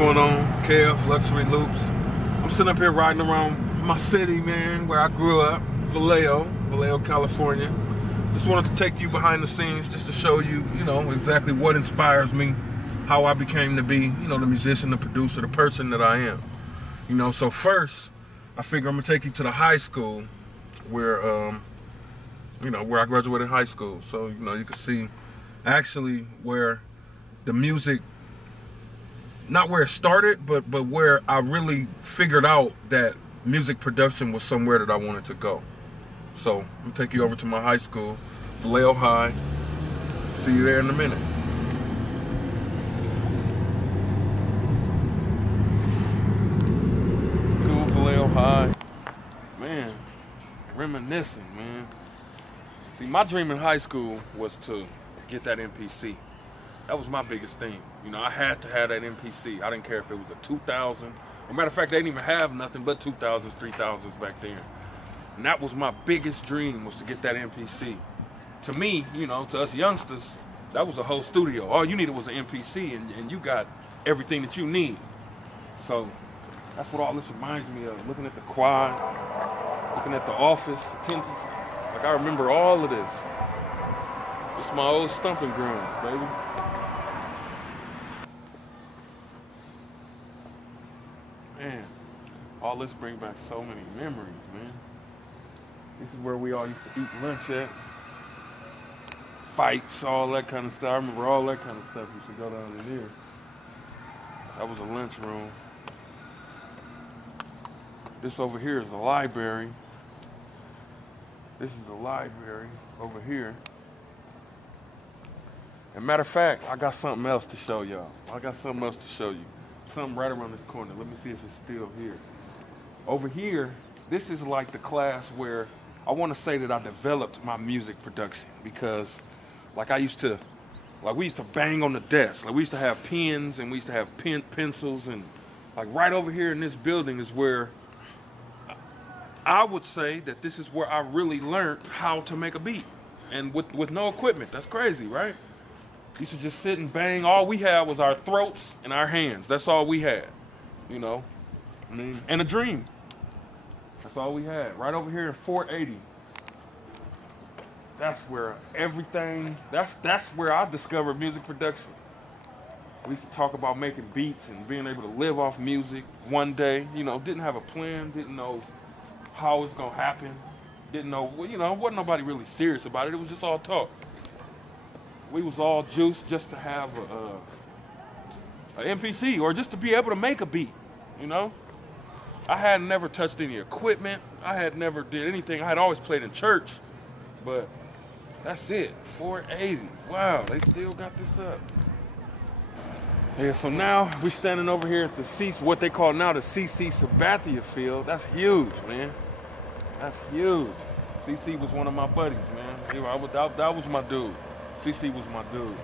going on? Kev, Luxury Loops. I'm sitting up here riding around my city, man, where I grew up, Vallejo, California. Just wanted to take you behind the scenes just to show you, exactly what inspires me, how I became to be, the musician, the producer, the person that I am. So first, I figure I'm gonna take you to the high school where, where I graduated high school. So, you can see actually where the music, not where it started, but where I really figured out that music production was somewhere that I wanted to go. So I'll take you over to my high school, Vallejo High. See you there in a minute. Cool Vallejo High. Man, reminiscing, man. See, my dream in high school was to get that MPC. That was my biggest thing. I had to have that MPC. I didn't care if it was a 2000. As a matter of fact, they didn't even have nothing but 2000s, 3000s back then. And that was my biggest dream, was to get that MPC. To me, to us youngsters, that was a whole studio. All you needed was an MPC, and you got everything that you need. So that's what all this reminds me of. Looking at the quad, looking at the office, attendance. Like, I remember all of this. It's my old stomping ground, baby. Man, all this brings back so many memories, man. This is where we all used to eat lunch at. Fights, all that kind of stuff. I remember all that kind of stuff. We used to go down in there. That was a lunchroom. This over here is the library. This is the library over here. And matter of fact, I got something else to show y'all. Something right around this corner. Let me see if it's still here. Over here, this is like the class where I want to say that I developed my music production, because we used to bang on the desk. Like, we used to have pens, and we used to have pencils, and like right over here in this building is where I would say that this is where I really learned how to make a beat, and with no equipment. That's crazy, right? We used to just sit and bang. All we had was our throats and our hands. That's all we had, and a dream. That's all we had. Right over here at 480. That's where everything, that's where I discovered music production. We used to talk about making beats and being able to live off music one day. Didn't have a plan, didn't know how it's gonna happen. Didn't know, wasn't nobody really serious about it. It was just all talk. We was all juiced just to have a MPC, or just to be able to make a beat, I had never touched any equipment. I had never did anything. I had always played in church, but that's it. 480. Wow, they still got this up. Yeah, so now we're standing over here at the what they call now the CC Sabathia Field. That's huge, man. That's huge. CC was one of my buddies, man. That was my dude. CC was my dude.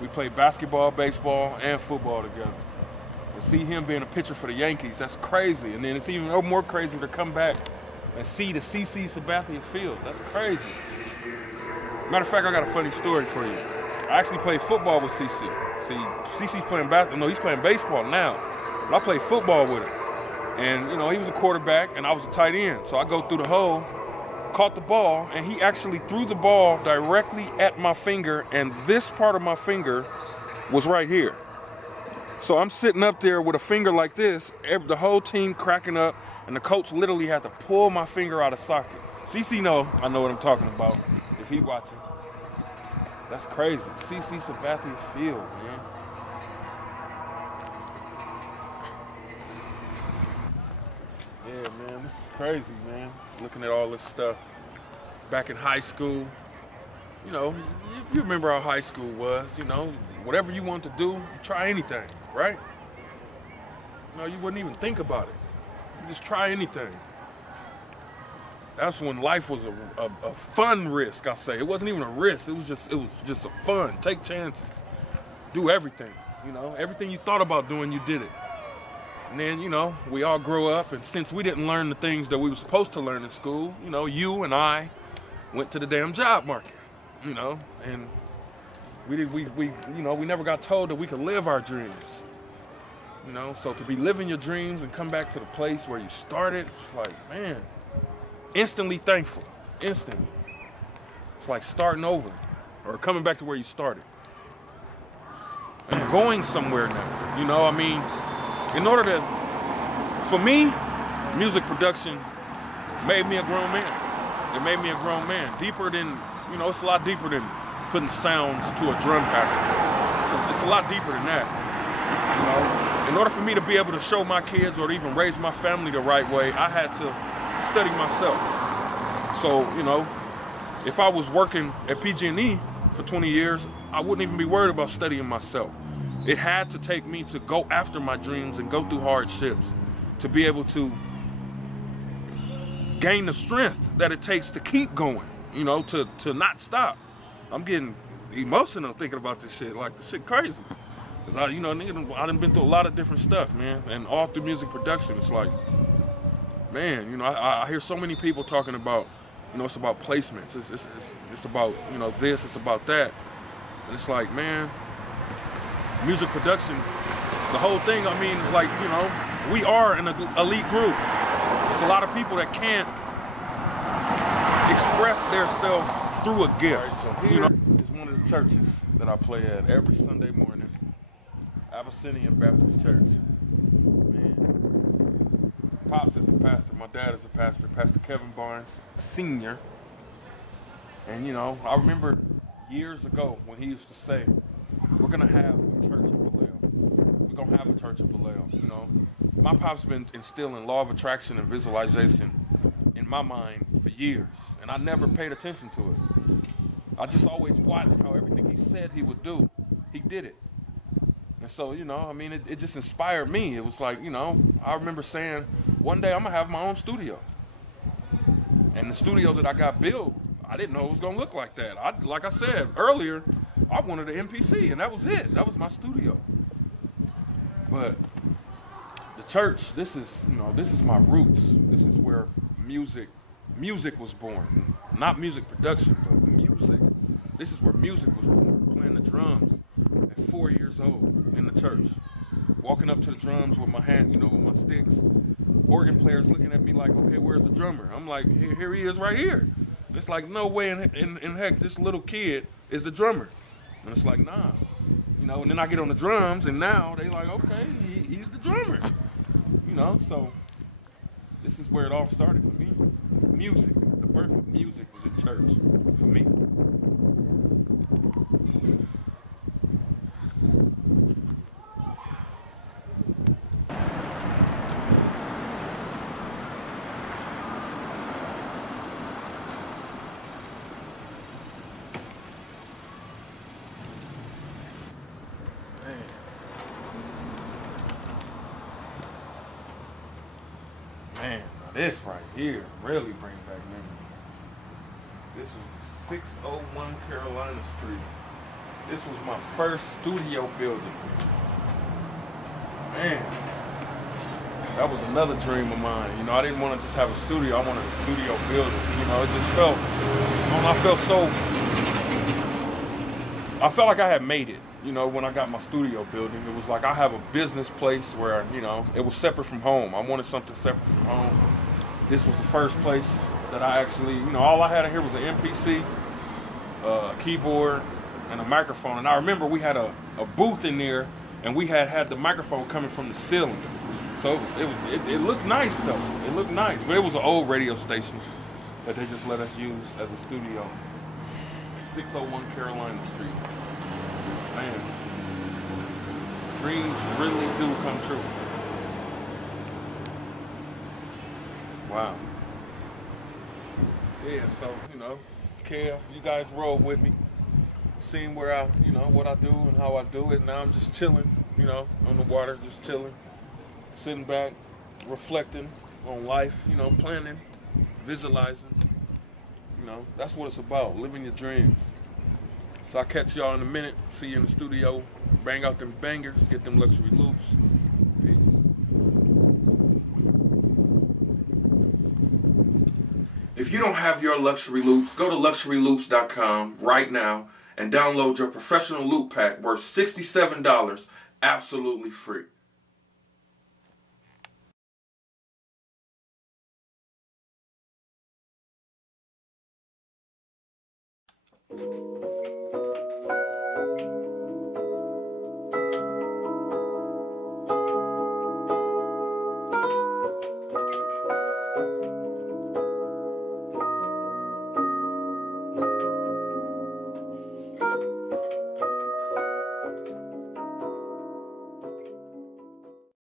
We played basketball, baseball, and football together. And see him being a pitcher for the Yankees, that's crazy. And then it's even more crazy to come back and see the CC Sabathia Field. That's crazy. Matter of fact, I got a funny story for you. I actually played football with CC. See, CC's playing basketball. No, he's playing baseball now. But I played football with him. And, he was a quarterback, and I was a tight end. So I go through the hole, caught the ball, and he actually threw the ball directly at my finger, and this part of my finger was right here. So I'm sitting up there with a finger like this, the whole team cracking up, and the coach literally had to pull my finger out of socket. CC I know what I'm talking about, if he watching. That's crazy. CC Sabathia Field, man. Yeah, man, this is crazy, man. Looking at all this stuff. Back in high school, you remember how high school was, whatever you want to do, you try anything, right? You wouldn't even think about it. You just try anything. That's when life was a fun risk, I say. It wasn't even a risk. It was just a fun. Take chances. Do everything. Everything you thought about doing, you did it. And then, we all grew up, and since we didn't learn the things that we were supposed to learn in school, you and I went to the damn job market, and we never got told that we could live our dreams. You know, so to be living your dreams and come back to the place where you started, it's like, man, instantly thankful, instantly. It's like starting over or coming back to where you started. I'm going somewhere now, you know, I mean, in order to, for me, music production made me a grown man. It made me a grown man. Deeper than, you know, it's a lot deeper than putting sounds to a drum pattern. So it's a lot deeper than that, you know. In order for me to be able to show my kids or to even raise my family the right way, I had to study myself. So, you know, if I was working at PG&E for 20 years, I wouldn't even be worried about studying myself. It had to take me to go after my dreams and go through hardships to be able to gain the strength that it takes to keep going, you know, to not stop. I'm getting emotional thinking about this shit, like this shit crazy. Cause I done been through a lot of different stuff, man, and all through music production, it's like, man, you know, I hear so many people talking about, you know, it's about placements, it's about, you know, this, it's about that, and it's like, man, music production, the whole thing, I mean, like, you know, we are an elite group. There's a lot of people that can't express themselves through a gift. Right, so here, you know, is one of the churches that I play at every Sunday morning. Abyssinian Baptist Church. Man. Pops is the pastor. My dad is a pastor. Pastor Kevin Barnes, Sr. And, you know, I remember years ago when he used to say, we're going to have a church in Vallejo. We're going to have a church in Vallejo, you know. My pop's been instilling law of attraction and visualization in my mind for years, and I never paid attention to it. I just always watched how everything he said he would do, he did it. And so, you know, I mean, it just inspired me. It was like, you know, I remember saying, one day I'm going to have my own studio. And the studio that I got built, I didn't know it was going to look like that. Like I said earlier, I wanted an MPC, and that was it. That was my studio. But the church, this is my roots. This is where music was born. Not music production, but music. This is where music was born, playing the drums at 4 years old in the church. Walking up to the drums with my hand, you know, with my sticks. Organ players looking at me like, okay, where's the drummer? I'm like, here he is right here. It's like, no way in heck this little kid is the drummer. And it's like, nah. You know, and then I get on the drums, and now they like, okay, he's the drummer. You know, so this is where it all started for me. Music, the birth of music was in church for me. Man, now this right here really brings back memories. This was 601 Carolina Street. This was my first studio building. Man, that was another dream of mine. You know, I didn't want to just have a studio, I wanted a studio building. You know, it just felt, I felt like I had made it. You know, when I got my studio building, it was like I have a business place where, you know, it was separate from home. I wanted something separate from home. This was the first place that I actually, you know, all I had in here was an MPC, a keyboard, and a microphone. And I remember we had a booth in there, and we had the microphone coming from the ceiling. So it looked nice though. It looked nice, but it was an old radio station that they just let us use as a studio. 601 Carolina Street. Man, dreams really do come true. Wow. Yeah, so, you know, it's Kev. You guys roll with me. Seeing where I, you know, what I do and how I do it. Now I'm just chilling, you know, on the water, just chilling. Sitting back, reflecting on life, you know, planning, visualizing. You know, that's what it's about, living your dreams. So I'll catch y'all in a minute. See you in the studio. Bang out them bangers. Get them luxury loops. Peace. If you don't have your luxury loops, go to luxuryloops.com right now and download your professional loop pack worth $67 absolutely free.